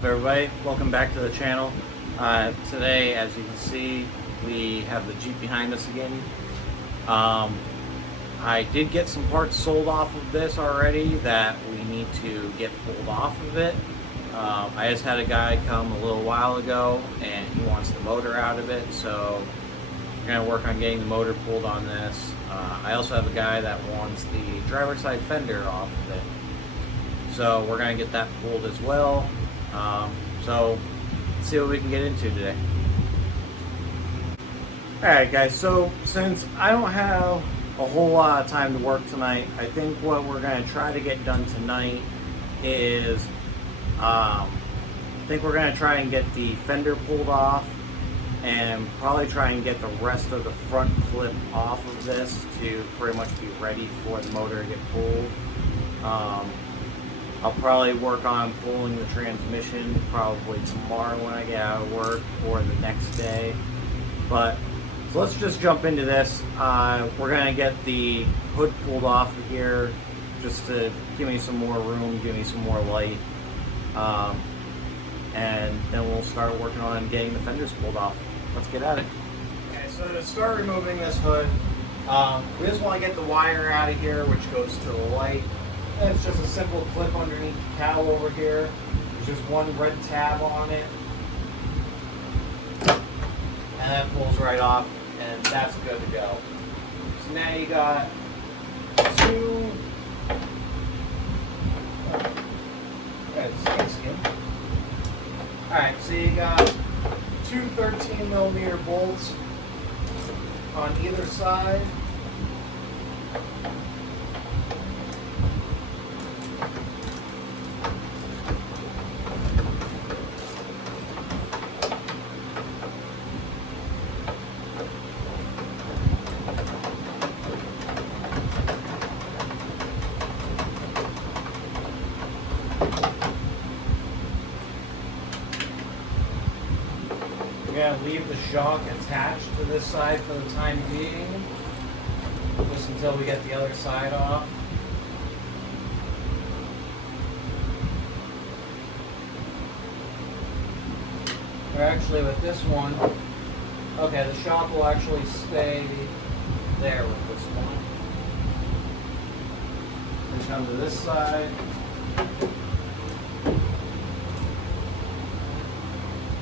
Everybody, welcome back to the channel. Today, as you can see, we have the Jeep behind us again. I did get some parts sold off of this already that we need to get pulled off of it. I just had a guy come a little while ago and he wants the motor out of it, so we're going to work on getting the motor pulled on this. I also have a guy that wants the driver's side fender off of it, so we're going to get that pulled as well. So let's see what we can get into today. Alright guys, so since I don't have a whole lot of time to work tonight, I think what we're going to try to get done tonight is I think we're going to try and get the fender pulled off and probably try and get the rest of the front clip off of this to pretty much be ready for the motor to get pulled. I'll probably work on pulling the transmission probably tomorrow when I get out of work or the next day. But so let's just jump into this. We're going to get the hood pulled off of here just to give me some more room, give me some more light. And then we'll start working on getting the fenders pulled off. Let's get at it. Okay, so to start removing this hood, we just want to get the wire out of here, which goes to the light. It's just a simple clip underneath the cowl over here. There's just one red tab on it. And that pulls right off, and that's good to go. So now you got two... Alright, so you got two 13mm bolts on either side. We're going to leave the shock attached to this side for the time being, just until we get the other side off. Or actually with this one, okay, the shock will actually stay there with this one. Then come to this side.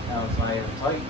Now it's not even tight.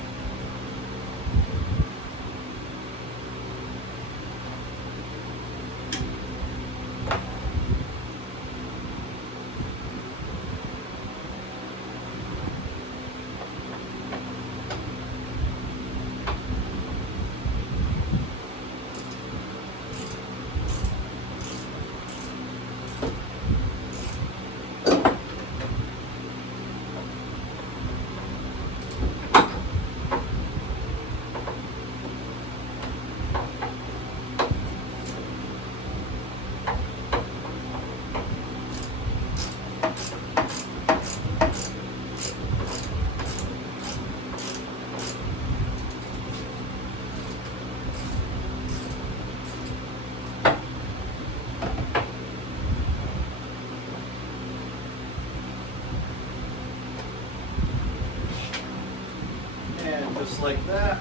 Just like that,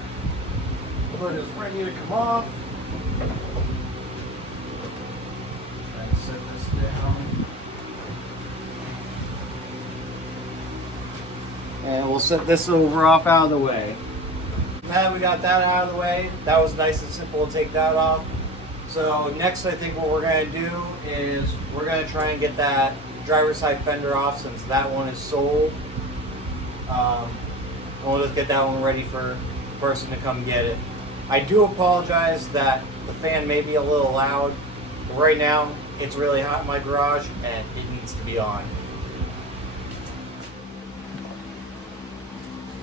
the hood is ready to come off. Try to set this down. And we'll set this over off out of the way. Now that we got that out of the way, that was nice and simple to take that off. So next I think what we're going to do is we're going to try and get that driver's side fender off since that one is sold. We'll just get that one ready for the person to come get it. I do apologize that the fan may be a little loud, but right now it's really hot in my garage and it needs to be on.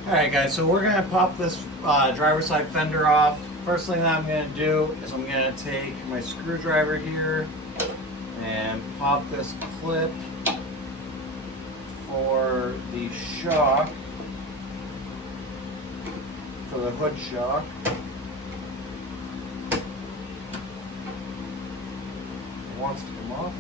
Alright guys, so we're going to pop this driver's side fender off. First thing that I'm going to do is I'm going to take my screwdriver here and pop this clip for the shock. For the hood shock. wants to come off.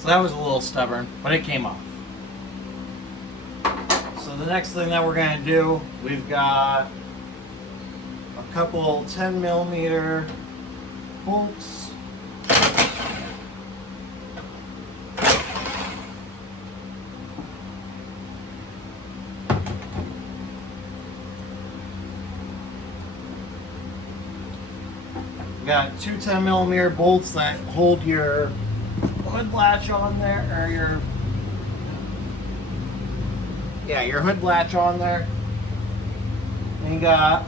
So that was a little stubborn, but it came off. So the next thing that we're going to do, we've got a couple 10mm bolts. Got two 10mm bolts that hold your hood latch on there, or your hood latch on there. And you got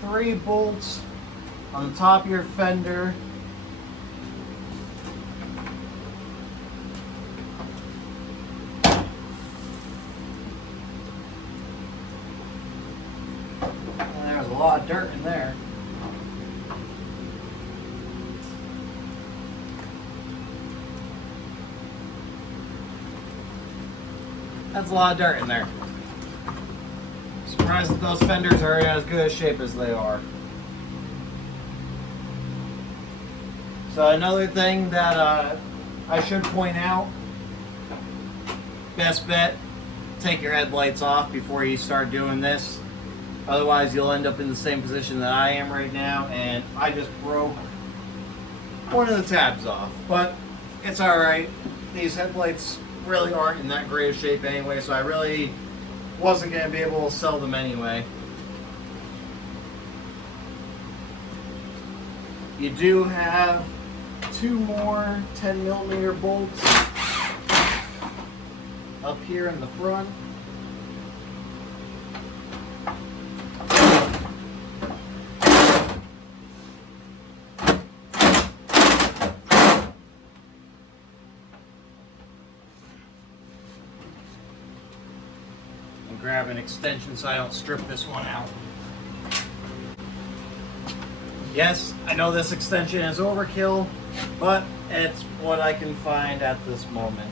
three bolts on the top of your fender. And there's a lot of dirt in there. That's a lot of dirt in there. Surprised that those fenders are in as good a shape as they are. So another thing that I should point out, best bet, take your headlights off before you start doing this. Otherwise you'll end up in the same position that I am right now, and I just broke one of the tabs off. But it's alright. These headlights really aren't in that great a shape anyway, so I really wasn't going to be able to sell them anyway. You do have two more 10mm bolts up here in the front. Grab an extension so I don't strip this one out. Yes, I know this extension is overkill, but it's what I can find at this moment.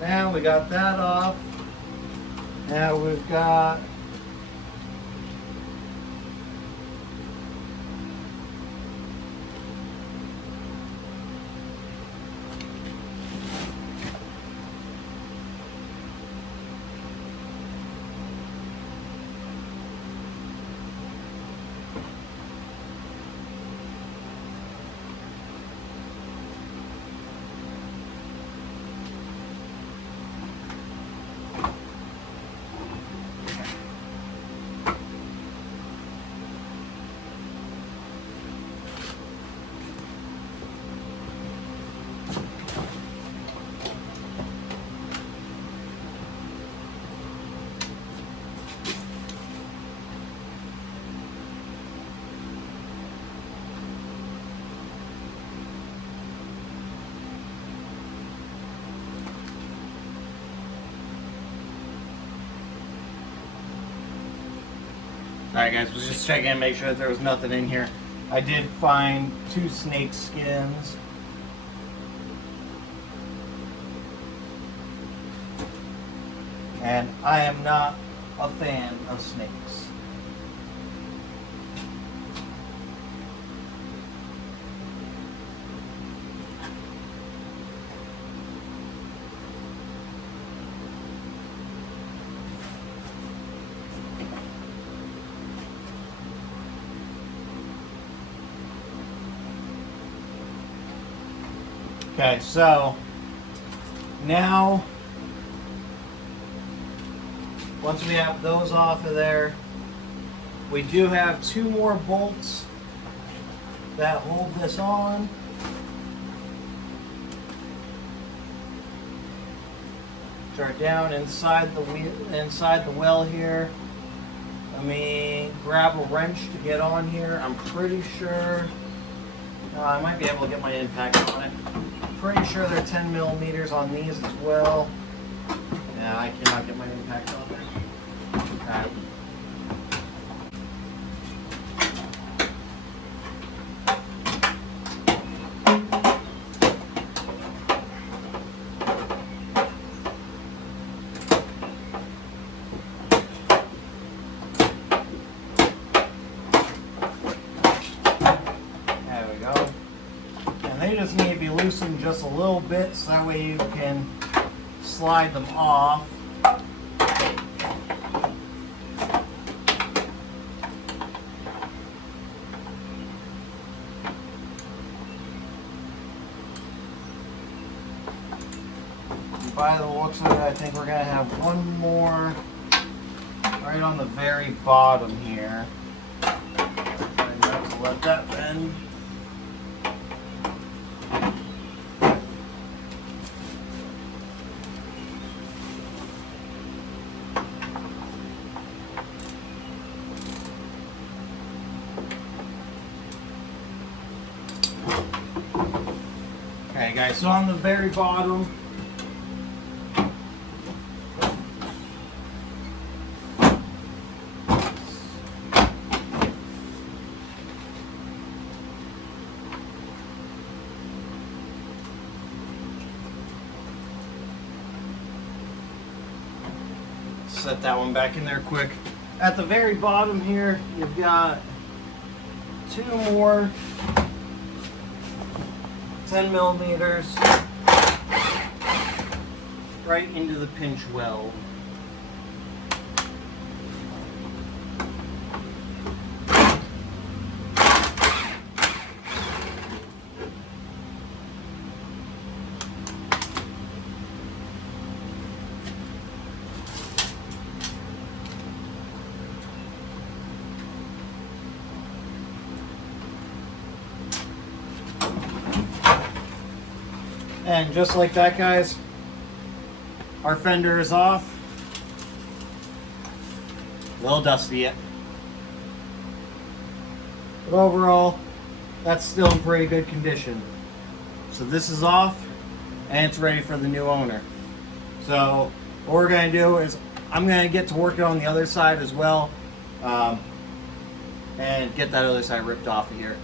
Now we got that off. Now we've got Alright guys, was just checking and make sure that there was nothing in here. I did find two snake skins. And I am not a fan of snakes. Okay, so now once we have those off of there, we do have two more bolts that hold this on. Start down inside the well here. Let me grab a wrench to get on here. I'm pretty sure I might be able to get my impact on it. I'm pretty sure they're 10 millimeters on these as well. Yeah, I cannot get my impact on there. Okay. They just need to be loosened just a little bit so that way you can slide them off. And by the looks of it, I think we're going to have one more right on the very bottom here. And let's let that bend. Okay guys, so on the very bottom, set that one back in there quick. At the very bottom here, you've got two more 10 millimeters right into the pinch weld. And just like that, guys, our fender is off. A little dusty yet. But overall, that's still in pretty good condition. So this is off, and it's ready for the new owner. So what we're going to do is I'm going to get to working on the other side as well, and get that other side ripped off of here.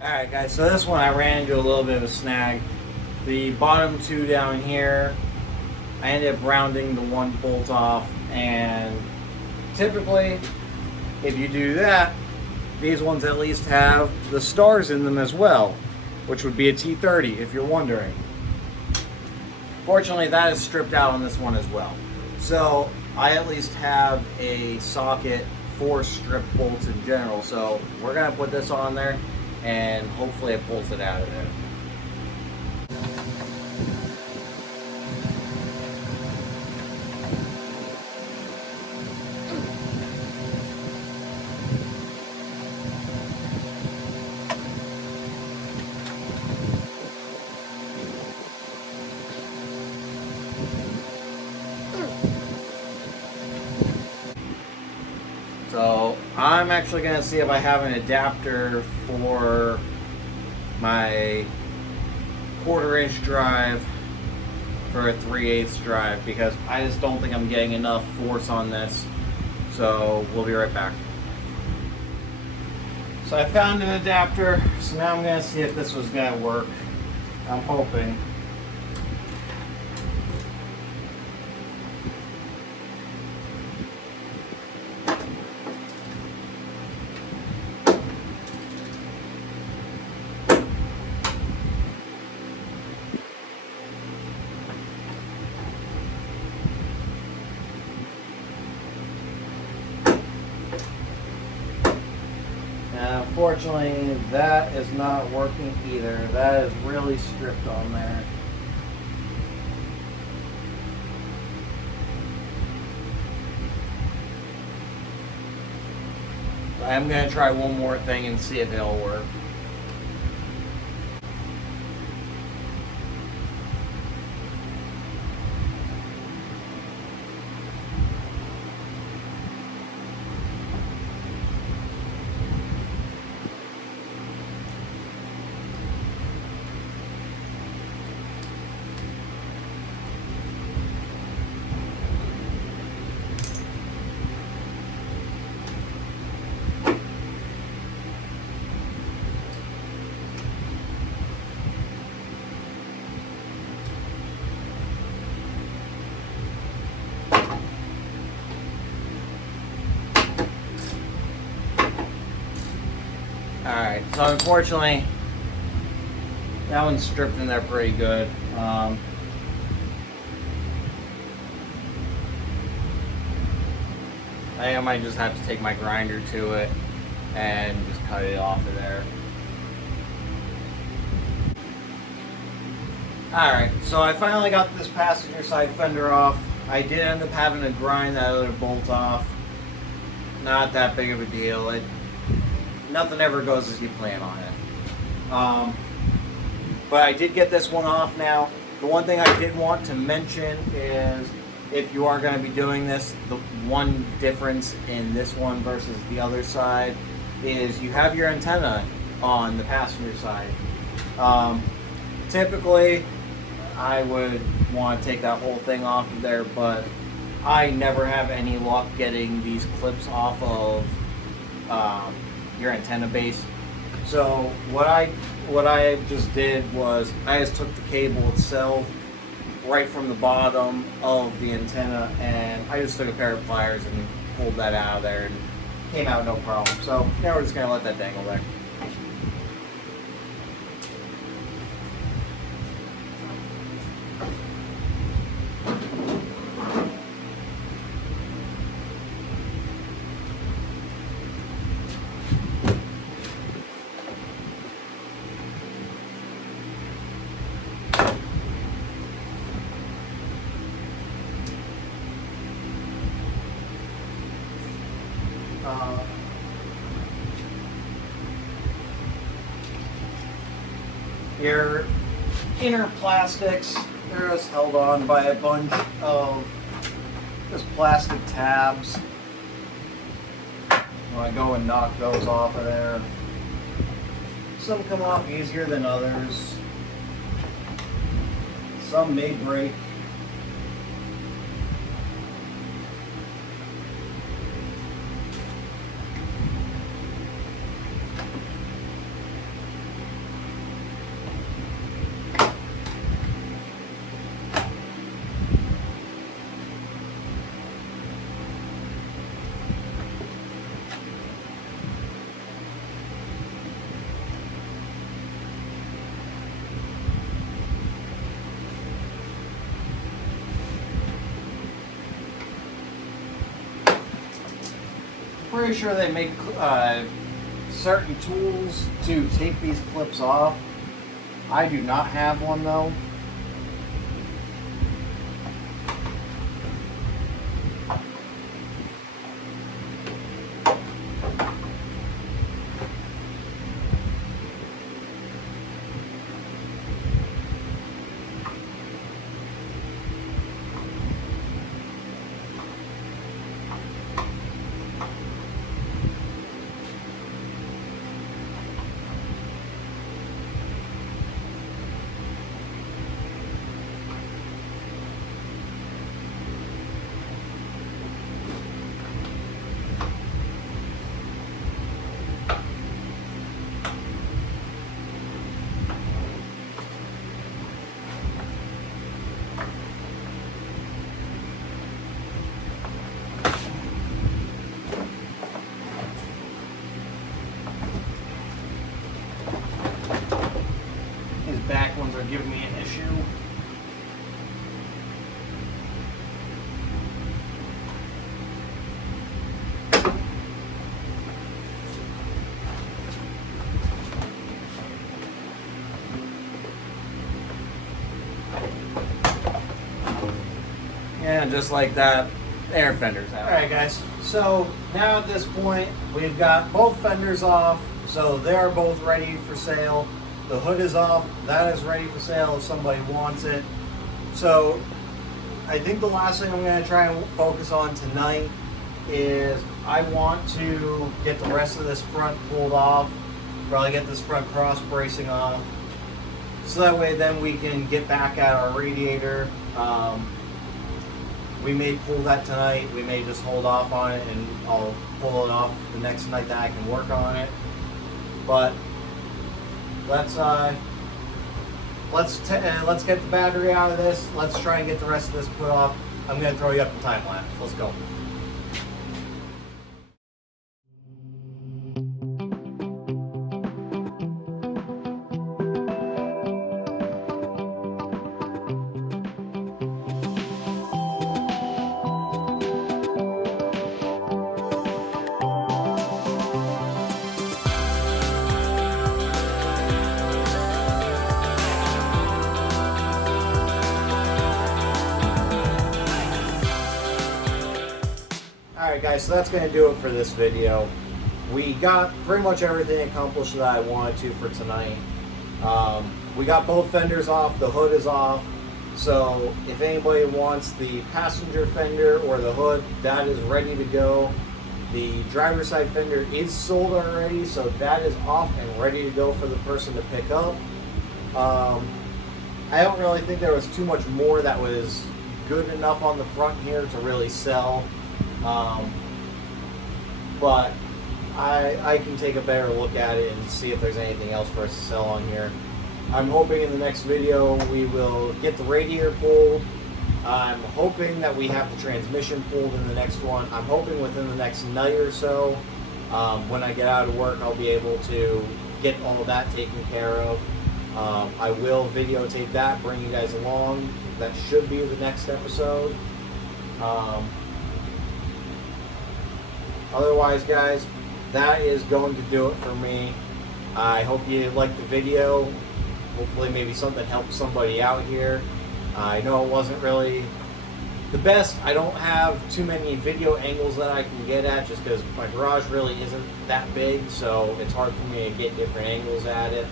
Alright guys, so this one I ran into a little bit of a snag. The bottom two down here, I ended up rounding the one bolt off, and typically if you do that, these ones at least have the stars in them as well, which would be a T30 if you're wondering. Fortunately, that is stripped out on this one as well. So I at least have a socket for strip bolts in general, so we're going to put this on there and hopefully it pulls it out of there. So I'm actually going to see if I have an adapter for my 1/4 inch drive for a 3/8 drive, because I just don't think I'm getting enough force on this. So we'll be right back. So I found an adapter, so now I'm going to see if this was going to work. I'm hoping. unfortunately, that is not working either. That is really stripped on there. I'm going to try one more thing and see if it'll work. Alright, so unfortunately, that one's stripped in there pretty good. I think I might just have to take my grinder to it and just cut it off of there. Alright, so I finally got this passenger side fender off. I did end up having to grind that other bolt off. Not that big of a deal. Nothing ever goes as you plan on it. But I did get this one off now. The one thing I did want to mention is if you are going to be doing this, the one difference in this one versus the other side is you have your antenna on the passenger side. Typically, I would want to take that whole thing off of there, but I never have any luck getting these clips off of your antenna base. So what I just did was I just took the cable itself right from the bottom of the antenna, and I just took a pair of pliers and pulled that out of there, and came out no problem. So now we're just gonna let that dangle there. Your inner plastics, they're just held on by a bunch of just plastic tabs. When I go and knock those off of there, some come off easier than others. Some may break. Pretty sure they make certain tools to take these clips off. I do not have one though. And just like that, air fender's out. Alright guys, so now at this point, we've got both fenders off, so they're both ready for sale. The hood is off, that is ready for sale if somebody wants it. So I think the last thing I'm going to try and focus on tonight is I want to get the rest of this front pulled off, probably get this front cross bracing off, so that way then we can get back at our radiator. We may pull that tonight, we may just hold off on it, and I'll pull it off the next night that I can work on it. But let's get the battery out of this. Let's try and get the rest of this put off. I'm going to throw you up the time lapse. Let's go. Alright guys, so that's going to do it for this video. We got pretty much everything accomplished that I wanted to for tonight. We got both fenders off, the hood is off, so if anybody wants the passenger fender or the hood, that is ready to go. The driver's side fender is sold already, so that is off and ready to go for the person to pick up. I don't really think there was too much more that was good enough on the front here to really sell. But I can take a better look at it and see if there's anything else for us to sell on here. I'm hoping in the next video we will get the radiator pulled. I'm hoping that we have the transmission pulled in the next one. I'm hoping within the next night or so, when I get out of work, I'll be able to get all of that taken care of. I will videotape that, bring you guys along. That should be the next episode. Otherwise, guys, that is going to do it for me. I hope you liked the video. Hopefully maybe something helped somebody out here. I know it wasn't really the best. I don't have too many video angles that I can get at just because my garage really isn't that big, so it's hard for me to get different angles at it.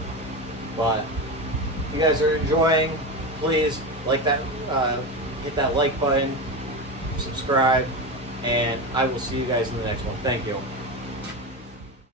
But if you guys are enjoying, please like that, hit that like button, subscribe, and I will see you guys in the next one. Thank you.